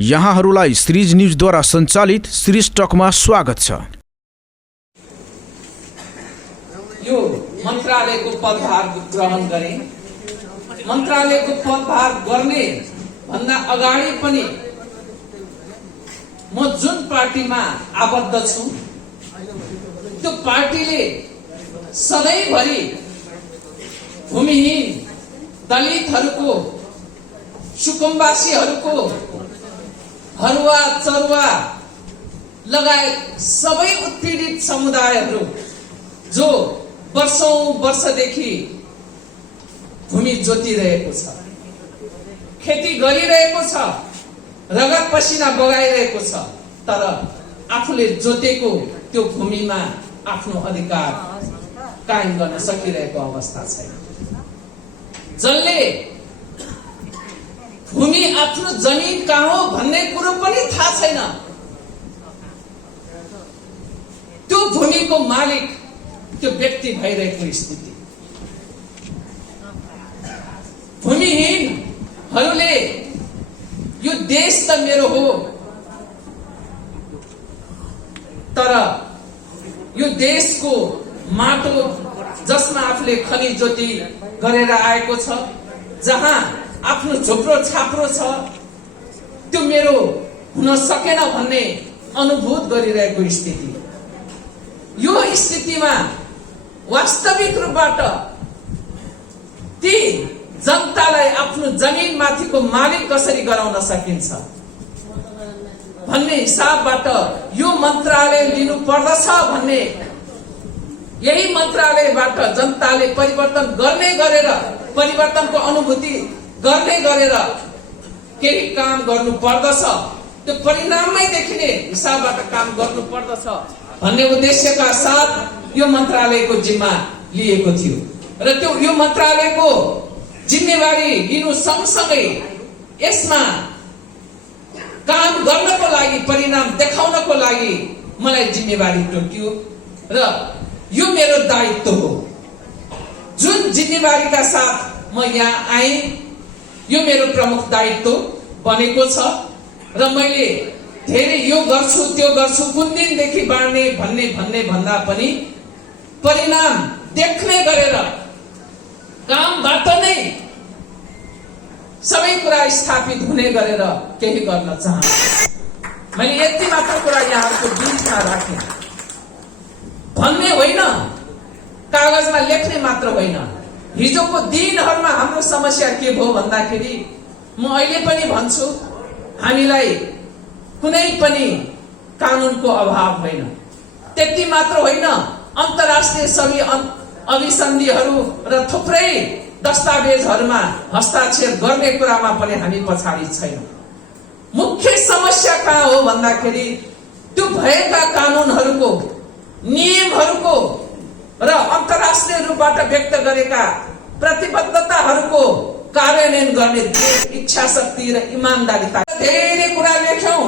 यहाँहरूलाई सिरिज न्यूजद्वारा सञ्चालित सिरिज टकमा स्वागत छ। यो मन्त्रालयको पदभार ग्रहण गरे। मन्त्रालयको पदभार गर्ने भन्दा अगाडि पनि म जुन पार्टीमा आबद्ध छु त्यो पार्टीले सधैँभरि भूमिहीन दलितहरूको, सुकुम्बासीहरूको, हरुवा चरुवा लगायत सबै उत्पीडित समुदायहरू जो वर्षौं वर्षदेखि भूमि जोतिरहेको छ, खेती गरिरहेको छ, रगत पसिना बगाइरहेको छ, तर आफूले जोतेको त्यो भूमिमा आफ्नो अधिकार कायम गर्न सकिरहेको अवस्था छैन। जसले भूमि आफ्नो जमिन कहाँ हो भन्ने कुरो पनि थाहा छैन, त्यो भूमिको मालिक त्यो व्यक्ति भइरहेको स्थिति। भूमिहीनहरूले यो देश त मेरो हो, तर यो देशको माटो जसमा आफूले खनी ज्योति गरेर आएको छ, जहाँ आफ्नो झोप्रो छाप्रो छ, त्यो मेरो हुन सकेन भन्ने अनुभूत गरिरहेको स्थिति। यो स्थितिमा वास्तविक रूपबाट ती जनतालाई आफ्नो जमिन माथिको मालिक कसरी गराउन सकिन्छ भन्ने हिसाबबाट यो मन्त्रालय लिनु पर्दछ भन्ने, यही मन्त्रालयबाट जनताले परिवर्तन गर्ने गरेर, परिवर्तनको अनुभूति गर्ने गरेर केही काम गर्नु पर्दछ, त्यो परिणाममै देखिने हिसाबबाट काम गर्नु पर्दछ भन्ने उद्देश्यका साथ यो मन्त्रालयको जिम्मा लिएको थियो। र त्यो यो मन्त्रालयको जिम्मेवारी लिनु सँगसँगै यसमा काम गर्नको लागि, परिणाम देखाउनको लागि मलाई जिम्मेवारी तोकियो र यो मेरो दायित्व हो। जुन जिम्मेवारीका साथ म यहाँ आएँ, यो मेरो प्रमुख दायित्व बनेको छ र मैले धेरै यो गर्छु त्यो गर्छु, कुन दिनदेखि बाँड्ने भन्ने भन्दा पनि परिणाम देख्ने गरेर कामबाट नै सबै कुरा स्थापित हुने गरेर केही गर्न चाहन्छु। मैले यति मात्र कुरा यहाँको बीचमा राखेँ भन्ने होइन, कागजमा लेख्ने मात्र होइन। हिजोको दिनहरूमा हाम्रो समस्या के भयो भन्दाखेरि म अहिले पनि भन्छु, हामीलाई कुनै पनि कानुनको अभाव होइन। त्यति मात्र होइन, अन्तर्राष्ट्रिय सबै अभिसन्धिहरू र थुप्रै दस्तावेजहरूमा हस्ताक्षर गर्ने कुरामा पनि हामी पछाडि छैनौँ। मुख्य समस्या कहाँ हो भन्दाखेरि त्यो भएका कानुनहरूको, नियमहरूको र अन्तर्राष्ट्रिय रूपबाट व्यक्त गरेका प्रतिबद्धताहरूको कार्यान्वयन गर्ने इच्छा शक्ति र इमानदारीता। धेरै कुरा लेख्यौं,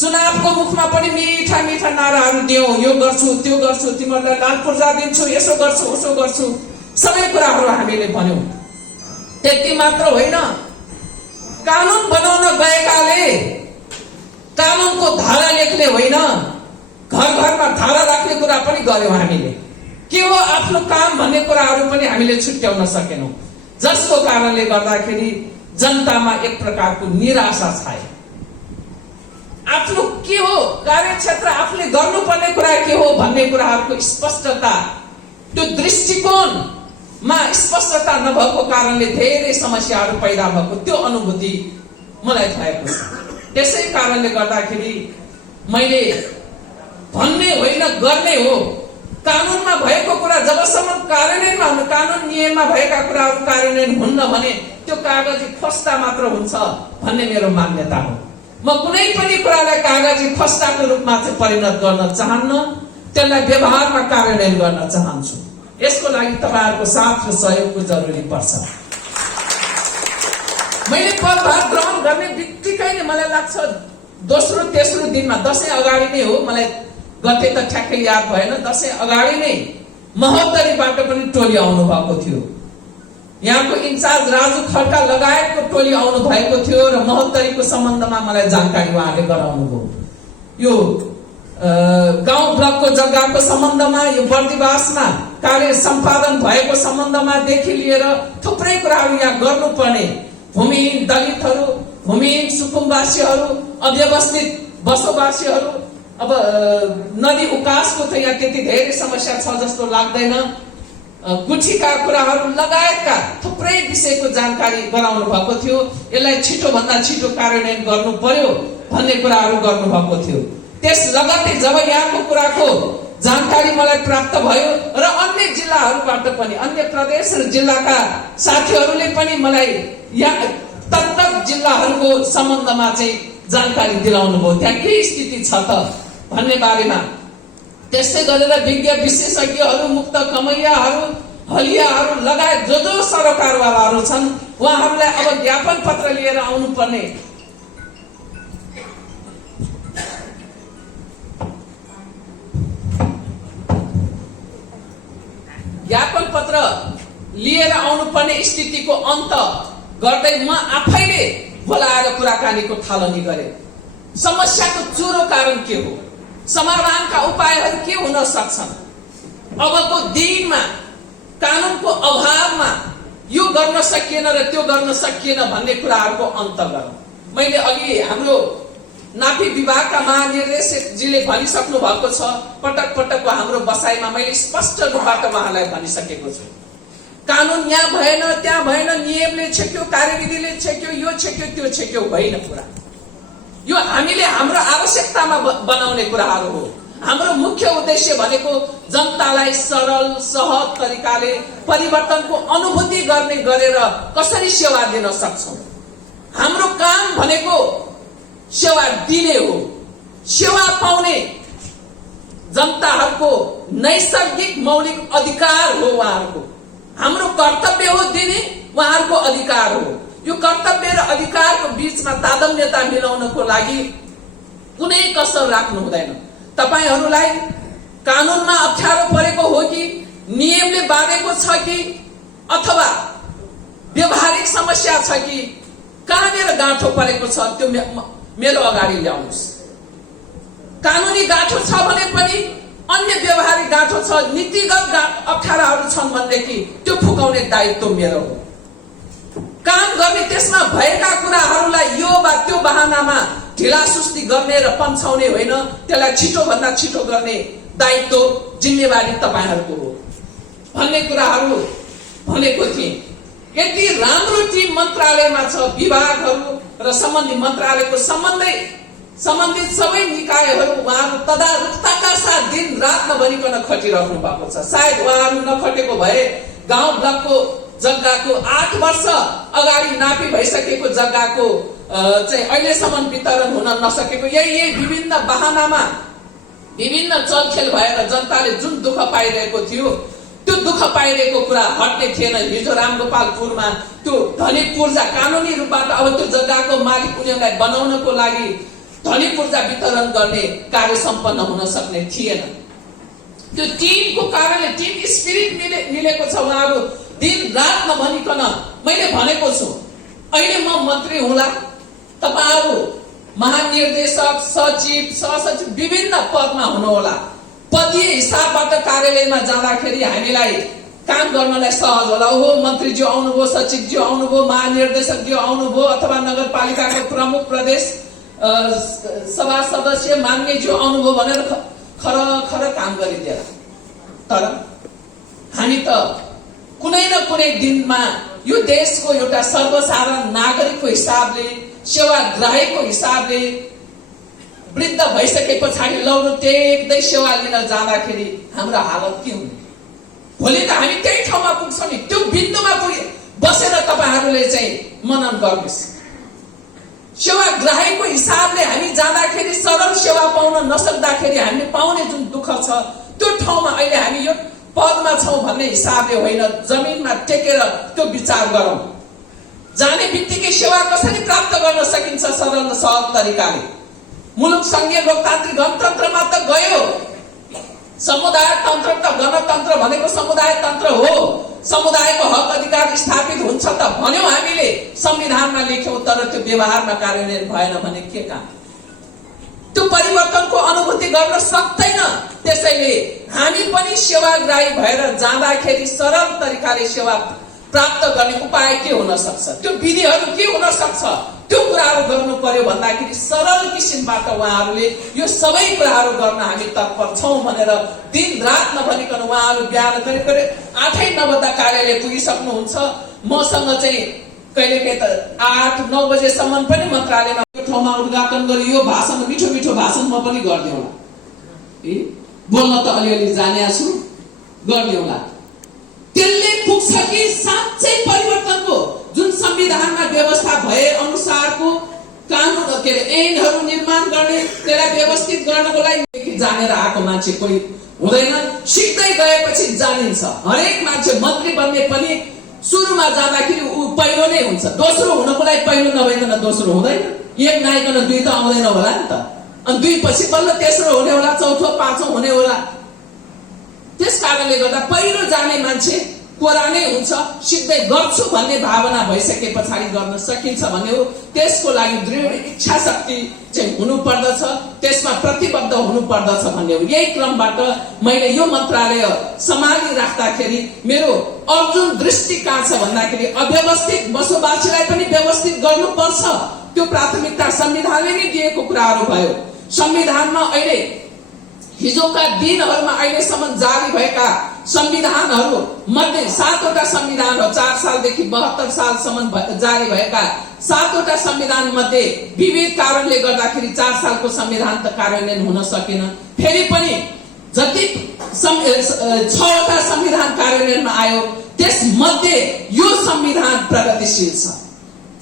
चुनावको मुखमा पनि मिठा मिठा नाराहरू दियौं, यो गर्छु त्यो गर्छु, तिमीहरूलाई लाल पूर्जा दिन्छु, यसो गर्छु उसो गर्छु, सबै कुराहरू हामीले भन्यौं। त्यति मात्र होइन, कानुन बनाउन गएकाले कानुनको धारा लेख्ने होइन, घर घरमा धारा राख्ने कुरा पनि गर्यौं हामीले। के हो आफ्नो काम भन्ने कुराहरू पनि हामीले छुट्याउन सकेनौं, जसको कारणले गर्दाखेरि जनतामा एक प्रकारको निराशा छायो। आफ्नो के हो कार्यक्षेत्र, आफूले गर्नुपर्ने कुरा के हो भन्ने कुराहरूको स्पष्टता, त्यो दृष्टिकोणमा स्पष्टता नभएको कारणले धेरै समस्याहरू पैदा भएको त्यो अनुभूति मलाई भएको छ। त्यसै कारणले गर्दाखेरि मैले भन्ने होइन गर्ने हो। कानुनमा भएको कुरा जबसम्म कार्यान्वयनमा हुनु, कानुन नियममा भएका कुराहरू कार्यान्वयन हुन्न भने त्यो कागजी फस्ता मात्र हुन्छ भन्ने मेरो मान्यता हो। म कुनै पनि कुरालाई कागजी फस्ताको रूपमा चाहिँ परिणत गर्न चाहन्न, त्यसलाई व्यवहारमा कार्यान्वयन गर्न चाहन्छु। यसको लागि तपाईहरुको साथ र सहयोगको जरुरी पर्छ। मैले पदभार ग्रहण गर्ने बित्तिकै नै मलाई लाग्छ दोस्रो तेस्रो दिनमा, दशैं अगाडि नै हो, मलाई गते त ठ्याक्कै याद भएन, दशैं अगाडि नै महोत्तरीबाट पनि टोली आउनु भएको थियो। यहाँको इन्चार्ज राजु खड्का लगायतको टोली आउनु भएको थियो र महोत्तरीको सम्बन्धमा मलाई जानकारी उहाँले गराउनु भयो। यो गाउँ ब्लकको जग्गाको सम्बन्धमा, यो बर्दिवासमा कार्य सम्पादन भएको सम्बन्धमा देखि लिएर थुप्रै कुराहरू यहाँ गर्नुपर्ने, भूमिहीन दलितहरू, भूमिहीन सुकुम्बासीहरू, अव्यवस्थित बसोबासीहरू, अब नदी उकासको त यहाँ त्यति धेरै समस्या छ जस्तो लाग्दैन, गुठीका कुराहरू लगायतका थुप्रै विषयको जानकारी गराउनु भएको थियो। यसलाई छिटोभन्दा छिटो कार्यान्वयन गर्नु पर्यो भन्ने कुराहरू गर्नुभएको थियो। त्यस लगत्तै जब यहाँको कुराको जानकारी मलाई प्राप्त भयो र अन्य जिल्लाहरूबाट पनि, अन्य प्रदेश र जिल्लाका साथीहरूले पनि मलाई यहाँ तत्त जिल्लाहरूको सम्बन्धमा चाहिँ जानकारी दिलाउनु भयो, त्यहाँ के स्थिति छ त भन्ने बारेमा। त्यसै गरेर विज्ञ विशेषज्ञहरू, मुक्त कमैयाहरू, हलियाहरू लगायत जो सरकारवालाहरू छन् उहाँहरूलाई अब ज्ञापन पत्र लिएर आउनुपर्ने, ज्ञापन पत्र लिएर आउनुपर्ने स्थितिको अन्त गर्दै म आफैले बोलाएर कुराकानीको थालनी गरे। समस्याको चुरो कारण के हो, समाधानका उपायहरू के हुन सक्छन्, अबको दिनमा कानुनको अभावमा यो गर्न सकिएन र त्यो गर्न सकिएन भन्ने कुराहरूको अन्त गरौँ। मैले अघि हाम्रो नापी विभागका महानिर्देशकजीले भनिसक्नु भएको छ, पटक पटकको हाम्रो बसाइमा मैले स्पष्ट रूपबाट उहाँलाई भनिसकेको छु, कानुन यहाँ भएन, त्यहाँ भएन, नियमले छेक्यो, कार्यविधिले छेक्यो, यो छेक्यो, त्यो छेक्यो, होइन कुरा। यो हामीले हाम्रो आवश्यकतामा बनाउने कुराहरू हो। हाम्रो मुख्य उद्देश्य भनेको जनतालाई सरल सहज तरिकाले परिवर्तनको अनुभूति गर्ने गरेर कसरी सेवा दिन सक्छौं। हाम्रो काम भनेको सेवा दिने हो। सेवा पाउने जनताहरूको नैसर्गिक मौलिक अधिकार हो उहाँहरूको। हाम्रो कर्तव्य हो दिने, उहाँहरूको अधिकार हो। यो कर्तव्य र अधिकारको बीचमा तादम्यता मिलाउनको लागि कुनै कसर राख्नु हुँदैन। तपाईहरूलाई कानुनमा अप्ठ्यारो परेको हो कि, नियमले बाँधेको छ कि, अथवा व्यवहारिक समस्या छ कि, कहाँनिर गाँठो परेको छ त्यो मेरो अगाडि ल्याउनुहोस्। कानुनी गाँठो छ भने पनि अन्य व्यवहारिक गाँठो छ, नीतिगत अप्ठ्याराहरू छन् भनेदेखि त्यो फुकाउने दायित्व मेरो हो। काम गर्ने त्यसमा भएका कुराहरूलाई यो वा त्यो बहानामा ढिला सुस्ती गर्ने र पन्छाउने होइन, त्यसलाई छिटो भन्दा छिटो गर्ने दायित्व जिम्मेवारी तपाईहरूको हो भन्ने कुराहरू भनेको थिए। यति राम्रो टिम मन्त्रालयमा छ, विभागहरू र सम्बन्धित मन्त्रालयको सम्बन्धित सबै निकायहरू उहाँहरू तदारुकताका साथ दिन रात नभनिकन खटिरहनु भएको छ। सायद उहाँहरू नखटेको भए गाउँ ब्लकको जग्गाको 8 वर्ष अगाडि नापी भइसकेको जग्गाको चाहिँ अहिलेसम्म वितरण हुन नसकेको, यही विभिन्न बहानामा विभिन्न चलखेल भएर जनताले जुन दुःख पाइरहेको थियो त्यो दुःख पाइरहेको कुरा हट्ने थिएन। हिजो रामगोपालपुरमा त्यो धनी पूर्जा कानुनी रूपबाट अब त्यो जग्गाको मालिक उनीहरूलाई बनाउनको लागि धनी पूर्जा वितरण गर्ने कार्य सम्पन्न हुन सक्ने थिएन। त्यो टिमको कारणले टिम स्पिरिट मिलेको छ। उहाँहरू दिन रात नभनिकन मैले भनेको छु, अहिले म मन्त्री हुँला, तपाईहरू महानिर्देशक, सचिव, सहसचिव विभिन्न पदमा हुनुहोला। पदीय हिसाबबाट कार्यालयमा जाँदाखेरि हामीलाई काम गर्नलाई सहज होला। ओहो मन्त्रीज्यू आउनुभयो, सचिवज्यू आउनुभयो, महानिर्देशकज्यू आउनुभयो, अथवा नगरपालिकाको प्रमुख प्रदेश सभा सदस्य मान्यज्यू आउनुभयो भनेर खर काम गरिदिएर। तर हामी त कुनै न कुनै दिनमा यो देशको एउटा सर्वसाधारण नागरिकको हिसाबले, सेवाग्राहीको हिसाबले वृद्ध भइसके पछाडि लौरो टेक्दै सेवा लिन जाँदाखेरि हाम्रो हालत के हुने? भोलि त हामी त्यही ठाउँमा पुग्छौँ नि। त्यो बिन्दुमा बसेर तपाईहरूले चाहिँ मनन गर्नुहोस्। सेवाग्राहीको हिसाबले हामी जाँदाखेरि सरल सेवा पाउन नसक्दाखेरि हामीले पाउने जुन दुःख छ त्यो ठाउँमा अहिले हामी यो पदमा छौं भन्ने हिसाबले होइन, जमिनमा टेकेर त्यो विचार गरौँ। जाने बित्तिकै सेवा कसरी प्राप्त गर्न सकिन्छ सरल र सहज तरिकाले? मुलुक संघीय लोकतान्त्रिक गणतन्त्रमा त गयो। समुदाय तन्त्र त गणतन्त्र भनेको समुदाय तन्त्र हो। समुदायको हक अधिकार स्थापित हुन्छ त भन्यौ हामीले, संविधानमा लेख्यौं, तर त्यो व्यवहारमा कार्यान्वयन भएन भने के काम? त्यो परिवर्तनको अनुभूति गर्न सक्दैन। त्यसैले हामी पनि सेवाग्राही भएर जाँदाखेरि सरल तरिकाले सेवा प्राप्त गर्ने उपाय के हुन सक्छ, त्यो विधिहरू के हुन सक्छ, त्यो कुराहरू गर्नु पर्यो भन्दाखेरि सरल किसिमबाट उहाँहरूले यो सबै कुराहरू गर्न हामी तत्पर छौं भनेर दिन रात नभनिकन उहाँहरू बिहान करिब 8-9 कार्यालय पुगिसक्नुहुन्छ। मसँग चाहिँ कहिलेकाहीँ त 8-9 बजेसम्म पनि मन्त्रालयमा यो ठाउँमा उद्घाटन गरी यो भाषण, मिठो मिठो भाषण म पनि गर्दिउँला, बोल्न त अलिअलि जाने छु, गर्दिउँला। त्यसले पुग्छ कि साँच्चै परिवर्तनको जुन संविधानमा व्यवस्था भए अनुसारको कानून के ऐनहरू निर्माण गर्ने, त्यसलाई व्यवस्थित गर्नको लागि जानेर आएको मान्छे कोही हुँदैन। सिक्दै गएपछि जानिन्छ। हरेक मान्छे मन्त्री बन्ने पनि सुरुमा जाँदाखेरि ऊ पहिलो नै हुन्छ। दोस्रो हुनको लागि पहिलो नभइकन दोस्रो हुँदैन। एक नआइकन दुई त आउँदैन होला नि त। अनि दुई पछि बल्ल तेस्रो हुने होला, चौथो पाँचौं हुने होला। त्यस कारणले गर्दा पहिलो जाने मान्छे कोरा नै हुन्छ। सिक्दै गर्छु भन्ने भावना भइसके पछाडि गर्न सकिन्छ भन्ने हो। त्यसको लागि दृढ इच्छा शक्ति चाहिँ हुनु पर्दछ, त्यसमा प्रतिबद्ध हुनु पर्दछ भन्ने हो। यही क्रमबाट मैले यो मन्त्रालय सम्हाली राख्दाखेरि मेरो अर्जुन दृष्टि कहाँ छ भन्दाखेरि अव्यवस्थित बसोबासीलाई पनि व्यवस्थित गर्नुपर्छ। त्यो प्राथमिकता संविधानले नै दिएको कुराहरू भयो। संविधानमा अहिले हिजोका दिनहरूमा अहिलेसम्म जारी भएका संविधानहरू मध्ये 7वटा संविधान हो। 4 सालदेखि 72 सालसम्म जारी भएका 7वटा संविधान मध्ये विविध कारणले गर्दाखेरि 4 सालको संविधान त कार्यान्वयन हुन सकेन। फेरि पनि जति 6वटा संविधान कार्यान्वयनमा आयो त्यस मध्ये यो संविधान प्रगतिशील छ।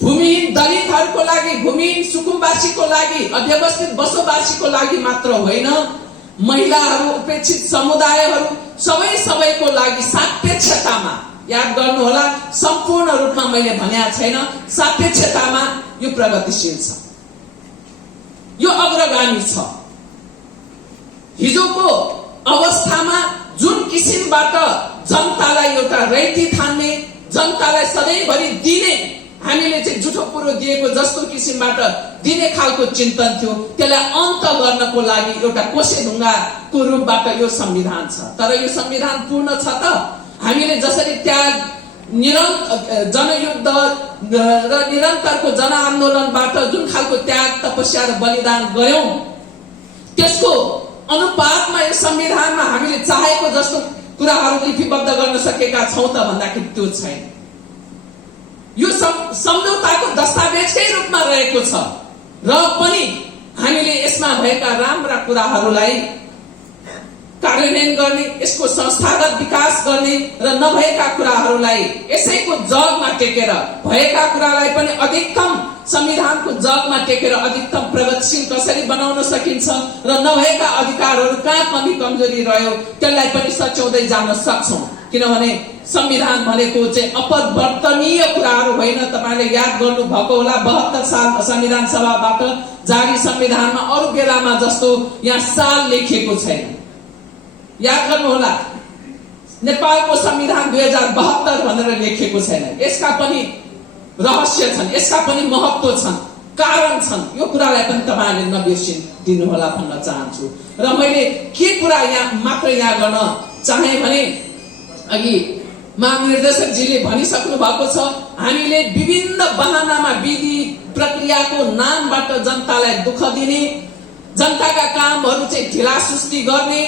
भूमिहीन दलितहरूको लागि, भूमिहीन सुकुम्बासीको लागि, अव्यवस्थित बसोबासीको लागि मात्र होइन, महिलाहरू, उपेक्षित समुदायहरू सबैको लागि सापेक्षतामा, याद गर्नुहोला, सम्पूर्ण रूपमा मैले भनेको छैन, सापेक्षतामा यो प्रगतिशील छ, यो अग्रगामी छ। हिजोको अवस्थामा जुन किसिमबाट जनतालाई एउटा रैती थान्ने, जनतालाई सधैँभरि दिने, हामीले चाहिँ जुठो कुरो दिएको जस्तो किसिमबाट दिने खालको चिन्तन थियो, त्यसलाई अन्त गर्नको लागि एउटा कोसेढुङ्गाको रूपबाट यो संविधान छ। तर यो संविधान पूर्ण छ त? हामीले जसरी त्याग, जनयुद्ध र निरन्तरको जनआन्दोलनबाट जुन खालको त्याग, तपस्या र बलिदान गर्यौं, त्यसको अनुपातमा यो संविधानमा हामीले चाहेको जस्तो कुराहरू लिपिबद्ध गर्न सकेका छौं त भन्दाखेरि त्यो छैन। यो सम्झौताको दस्तावेजकै रूपमा रहेको छ र पनि हामीले यसमा भएका राम्रा कुराहरूलाई कार्यान्वयन गर्ने, यसको संस्थागत विकास गर्ने र नभएका कुराहरूलाई यसैको जगमा टेकेर, भएका कुरालाई पनि अधिकतम संविधानको जगमा टेकेर अधिकतम प्रगतिशील कसरी बनाउन सकिन्छ र नभएका अधिकारहरू कहाँ कमी कमजोरी रह्यो त्यसलाई पनि सच्याउँदै जान सक्छौं। किनभने संविधान भनेको चाहिँ अपरिवर्तनीय कुराहरू होइन। तपाईले याद गर्नु भएको होला, 72 साल संविधान सभाबाट जारी संविधानमा अरु बेलामा जस्तो यहाँ साल लेखिएको छैन। याद गर्नु होला, नेपालको संविधान 2072 भनेर लेखिएको छैन। यसका पनि रहस्य छन्, यसका पनि महत्व छन्, कारण छन्। यो कुरालाई पनि तपाईले नबिर्सिनु दिनु होला भन्न चाहन्छु। र मैले के कुरा यहाँ मात्र यहाँ गर्न चाहे भने, अघि महानिर्देशकजीले भनिसक्नु भएको छ, हामीले विभिन्न बहानामा विधि प्रक्रियाको नामबाट जनतालाई दुःख दिने, जनताका कामहरू चाहिँ ढिलासुस्ती गर्ने,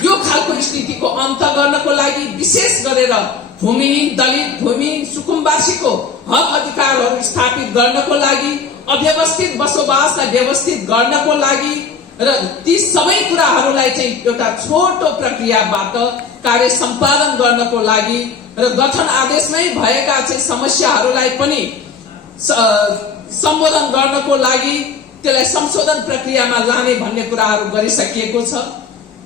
यो खालको स्थितिको अन्त गर्नको लागि विशेष गरेर भूमिहीन दलित, भूमिहीन सुकुम्बासीको हक अधिकारहरू स्थापित गर्नको लागि, अव्यवस्थित बसोबासलाई व्यवस्थित गर्नको लागि र ती सबै कुराहरूलाई चाहिँ एउटा छोटो प्रक्रियाबाट कार्य सम्पादन गर्नको लागि र गठन आदेशमै भएका चाहिँ समस्याहरूलाई पनि सम्बोधन गर्नको लागि त्यसलाई संशोधन प्रक्रियामा लाने भन्ने कुराहरू गरिसकिएको छ।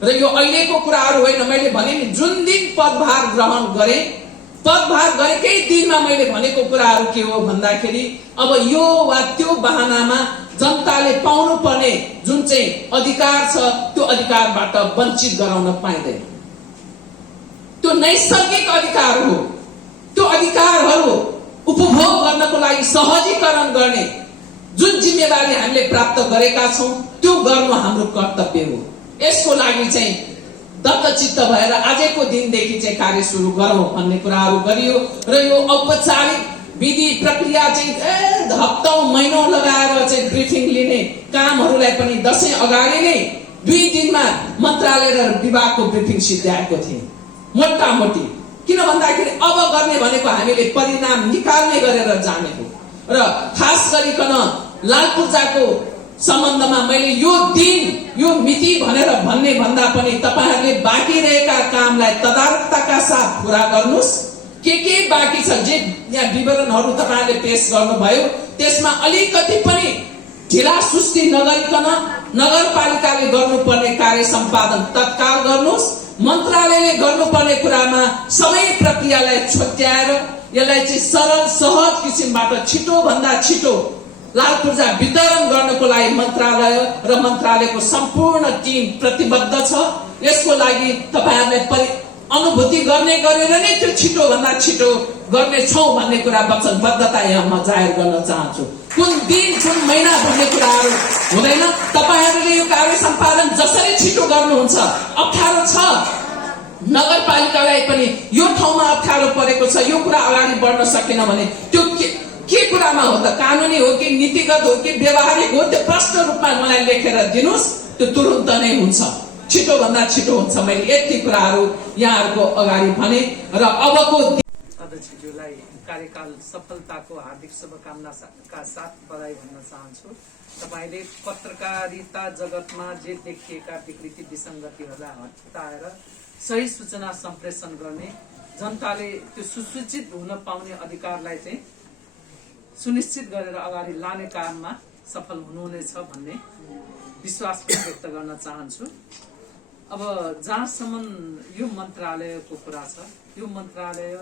र यो अहिलेको कुराहरू होइन। मैले भने नि, जुन दिन पदभार ग्रहण गरे, पदभार गरेकै दिनमा मैले भनेको कुराहरू के हो भन्दाखेरि, अब यो वा त्यो बहानामा जनताले पाउनु पर्ने जुन चाहिँ अधिकार छ त्यो अधिकारबाट वञ्चित गराउन पाइँदैन। त्यो नैसर्गिक अधिकार हो। त्यो अधिकारहरू उपभोग गर्नको लागि सहजीकरण गर्ने जुन जिम्मेवारी हामीले प्राप्त गरेका छौं त्यो गर्नु हाम्रो कर्तव्य हो। यसको लागि चाहिँ दत्तचित्त भएर आजको दिनदेखि चाहिँ कार्य सुरु गरौँ भन्ने कुराहरू गरियो र यो औपचारिक विधि प्रक्रिया चाहिँ हप्तौं महिनौं लगाएर चाहिँ ब्रिफिङ लिने कामहरूलाई पनि दशैं अगाडि नै 2 दिनमा मन्त्रालय र विभागको ब्रिफिङ सिद्ध्याएको थिए मोटामोटी। किन भन्दाखेरि अब गर्ने भनेको हामीले परिणाम निकाल्ने गरेर जाने हो र खास गरिकन लाल पूर्जाको सम्बन्धमा मैले यो दिन यो मिति भनेर भन्ने भन्दा पनि तपाईहरुले बाँकी रहेका कामलाई तदारकताका साथ पूरा गर्नुस्। के बाँकी छ जे यहाँ विवरणहरू तपाईहरुले पेश गर्नुभयो त्यसमा अलिकति पनि ढिला सुस्ती नगरिकन नगरपालिकाले गर्नुपर्ने कार्य सम्पादन तत्काल गर्नुस्। मन्त्रालयले गर्नुपर्ने कुरामा सबै प्रक्रियालाई छुट्याएर यसलाई चाहिँ सरल सहज किसिमबाट छिटो भन्दा छिटो लाल पूर्जा वितरण गर्नको लागि मन्त्रालय र मन्त्रालयको सम्पूर्ण टिम प्रतिबद्ध छ। यसको लागि तपाईहरुले अनुभूति गर्ने गरेर नै त्यो छिटो भन्दा छिटो गर्ने छौं भन्ने कुरा वचनबद्धता यहाँ म जाहेर गर्न चाहन्छु। कुन दिन कुन महिना भन्ने कुराहरू हुँदैन। तपाईहरुले यो कार्य सम्पादन जसरी छिटो गर्नुहुन्छ अप्ठ्यारो छ नगरपालिकालाई पनि यो ठाउँमा अप्ठ्यारो परेको छ यो कुरा अगाडि बढ्न सकेन भने त्यो के कुरामा हो त कानुनी हो कि नीतिगत हो कि व्यवहारिक हो त्यो प्रष्ट रूपमा मलाई लेखेर दिनुस्। त्यो तुरुन्त नै हुन्छ छिटो भन्दा छिटो हुन्छ। मैले यति कुराहरू यहाँहरुको अगाडि भने र अबको अध्यक्षज्यूलाई कार्यकाल सफलताको हार्दिक शुभकामनाका साथ बधाई भन्न चाहन्छु। तपाईले पत्रकारिता जगतमा जे देखिएका विकृति विसंगतिहरूलाई हटाएर सही सूचना सम्प्रेषण गर्ने जनताले त्यो सुसूचित हुन पाउने अधिकारलाई चाहिँ सुनिश्चित गरेर अगाडि लाने काममा सफल हुनुहुनेछ भन्ने विश्वास व्यक्त गर्न चाहन्छु। अब जहाँसम्म यो मन्त्रालयको कुरा छ यो मन्त्रालय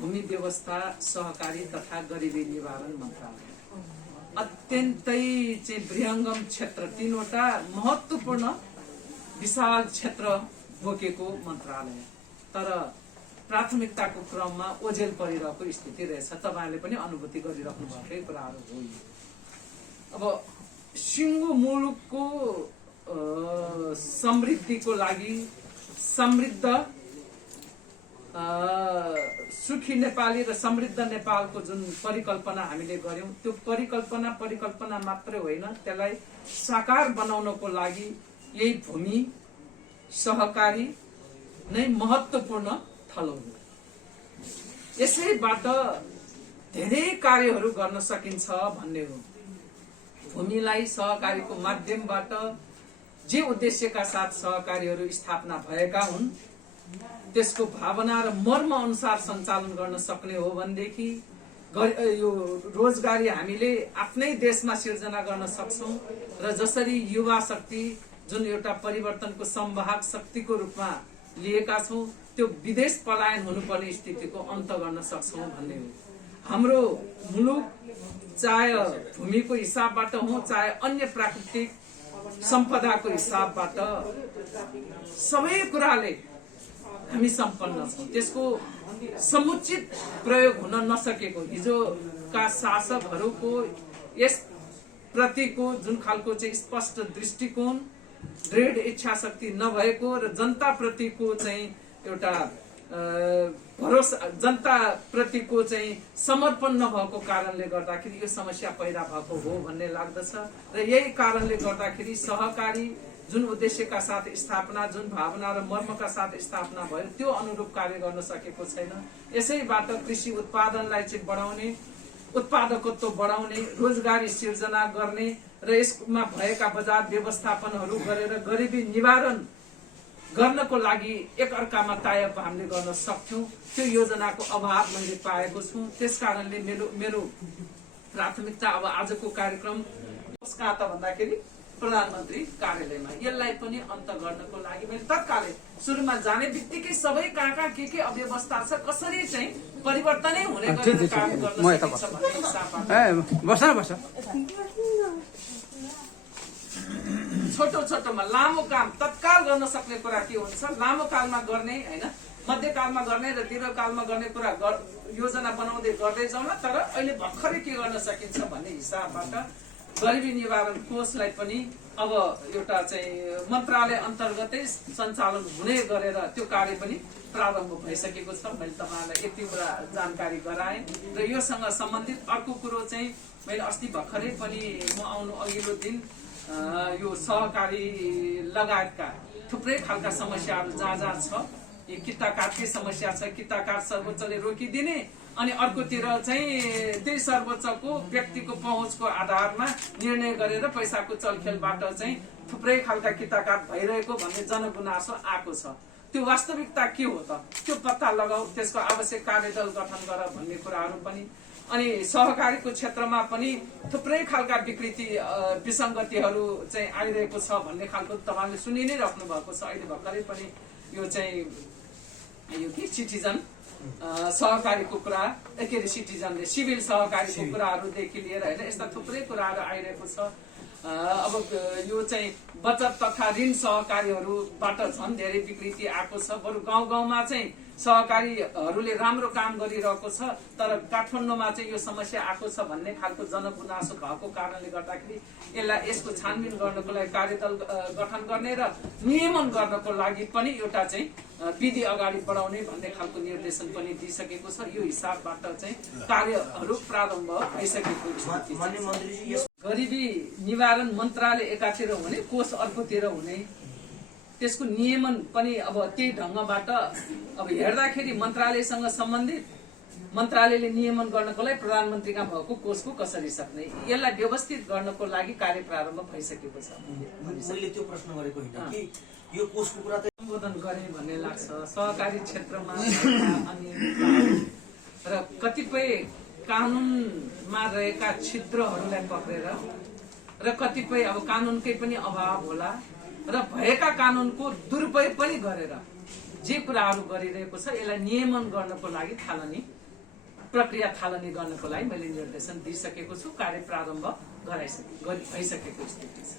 भूमि व्यवस्था सहकारी तथा गरिबी निवारण मन्त्रालय अत्यन्तै चाहिँ बृहङ्गम क्षेत्र 3वटा महत्त्वपूर्ण विशाल क्षेत्र बोकेको मन्त्रालय तर प्राथमिकताको क्रममा ओझेल परिरहेको स्थिति रहेछ। तपाईहरुले पनि अनुभूति गरिराख्नु भएकै कुराहरू हो। अब सिङ्गो मुलुकको समृद्धिको लागि समृद्ध सुखी नेपाली र समृद्ध नेपालको जुन परिकल्पना हामीले गर्यौं त्यो परिकल्पना मात्रै होइन त्यसलाई साकार बनाउनको लागि यही भूमि सहकारी नै महत्त्वपूर्ण थलो हो। यसैबाट धेरै कार्यहरू गर्न सकिन्छ भन्ने हो। भूमिलाई सहकारीको माध्यमबाट जे उद्देश्यका साथ सहकारीहरू स्थापना भएका हुन् त्यसको भावना र मर्म अनुसार सञ्चालन गर्न सक्ने हो भनेदेखि यो रोजगारी हामीले आफ्नै देशमा सिर्जना गर्न सक्छौं र जसरी युवा शक्ति जुन एउटा परिवर्तनको संवाहक शक्तिको रूपमा लिएका छौं त्यो विदेश पलायन हुनुपर्ने स्थितिको अन्त गर्न सक्छौं भन्ने हो। हाम्रो मुलुक चाहे भूमिको हिसाबबाट हो चाहे अन्य प्राकृतिक सम्पदाको हिसाबबाट सबै कुराले हामी सम्पन्न छौं। त्यसको समुचित प्रयोग हुन नसकेको हिजोका शासकहरूको यस प्रतिको जुन खालको चाहिँ स्पष्ट दृष्टिकोण दृढ इच्छा शक्ति नभएको र जनता प्रतिको चाहिँ एउटा भरोसा जनता प्रतिको चाहिँ समर्पण नभएको कारणले गर्दाखेरि यो समस्या पैदा भएको हो भन्ने लाग्दछ र यही कारणले गर्दाखेरि सहकारी जुन उद्देश्यका साथ स्थापना जुन भावना र मर्मका साथ स्थापना भयो त्यो अनुरूप कार्य गर्न सकेको छैन। यसैबाट कृषि उत्पादनलाई चाहिँ बढाउने उत्पादकत्व बढाउने रोजगारी सिर्जना गर्ने र यसमा भएका बजार व्यवस्थापनहरू गरेर गरिबी निवारण गर्नको लागि एकअर्कामा टाइअप हामीले गर्न सक्छौं त्यो योजनाको अभाव मैले पाएको छु। त्यसकारणले मेरो प्राथमिकता अब आजको कार्यक्रम कहाँ त भन्दाखेरि प्रधानमन्त्री कार्यालयमा यसलाई पनि अन्त गर्नको लागि मैले तत्कालै सुरुमा जाने बित्तिकै सबै कहाँ के अव्यवस्था छ कसरी चाहिँ परिवर्तनै हुने गरेर काम गर्न सकिन्छ भन्ने हिसाबबाट छोटोमा लामो काम तत्काल गर्न सक्ने कुरा के हुन्छ लामो कालमा गर्ने हैन मध्यकालमा गर्ने र दीर्घकालमा गर्ने कुरा योजना बनाउँदै गर्दै जाउँ, तर अहिले भर्खरै के गर्न सकिन्छ भन्ने हिसाबबाट गरिबी निवारण कोषलाई पनि अब एउटा चाहिँ मन्त्रालय अन्तर्गतै सञ्चालन हुने गरेर त्यो कार्य पनि प्रारम्भ भइसकेको छ। मैले तपाईँहरूलाई यति कुरा जानकारी गराएँ। र योसँग सम्बन्धित अर्को कुरो चाहिँ मैले अस्ति भर्खरै पनि म आउनु अघिल्लो दिन यो सहकारी लगायतका थुप्रै खालका समस्याहरू जहाँ जहाँ छ, यो किता काटकै समस्या छ, किता काट सर्वोच्चले रोकिदिने, अनि अर्कोतिर चाहिँ त्यही सर्वोच्चको व्यक्तिको पहुँचको आधारमा निर्णय गरेर पैसाको चलखेलबाट चाहिँ थुप्रै खालका किता काट भइरहेको भन्ने जनगुनासो आएको छ। त्यो वास्तविकता के हो त, त्यो पत्ता लगाऊ, त्यसको आवश्यक कार्यदल गठन गर भन्ने कुराहरू पनि, अनि सहकारीको क्षेत्रमा पनि थुप्रै खालका विकृति विसङ्गतिहरू चाहिँ आइरहेको छ भन्ने खालको तपाईँले सुनि नै राख्नु भएको छ। अहिले भर्खरै पनि यो चाहिँ यो के सिटिजन सहकारीको कुरा, के अरे सिटिजनले सिभिल सहकारीको कुराहरूदेखि लिएर होइन यस्ता थुप्रै कुराहरू आइरहेको छ। अब यो चाहिँ बचत तथा ऋण सहकारीहरूबाट झन् धेरै विकृति आएको छ। बरु गाउँ गाउँमा चाहिँ सहकारीहरूले राम्रो काम गरिरहेको छ, तर काठमाडौँमा चाहिँ यो समस्या आएको छ भन्ने खालको जनगुनासो भएको कारणले गर्दाखेरि यसको छानबिन गर्नको लागि कार्यदल गठन गर्ने र नियमन गर्नको लागि पनि एउटा चाहिँ विधि अगाडि बढाउने भन्ने खालको निर्देशन पनि दिइसकेको छ। यो हिसाबबाट चाहिँ कार्यहरू प्रारम्भ भइसकेको स्थिति छ। गरिबी निवारण मन्त्रालय एकातिर हुने, कोष अर्कोतिर हुने, त्यसको नियमन पनि अब त्यही ढङ्गबाट अब हेर्दाखेरि मन्त्रालयसँग सम्बन्धित मन्त्रालयले नियमन गर्नको लागि प्रधानमन्त्रीका भएको कोषको कसरी सक्ने, यसलाई व्यवस्थित गर्नको लागि कार्य प्रारम्भ भइसकेको छ। मैले त्यो प्रश्न गरेको होइन कि यो कोषको कुरा त सम्बोधन गरे भन्ने लाग्छ। सहकारी क्षेत्रमा अनि र कतिपय कानुनमा रहेका छिद्रहरूलाई पक्रेर र कतिपय अब कानुनकै पनि अभाव होला र भएका कानुनको दुरुपयोग पनि गरेर जे कुराहरू गरिरहेको छ यसलाई नियमन गर्नको लागि प्रक्रिया थालनी गर्नको लागि मैले निर्देशन दिइसकेको छु। कार्य प्रारम्भ भइसकेको स्थिति छ।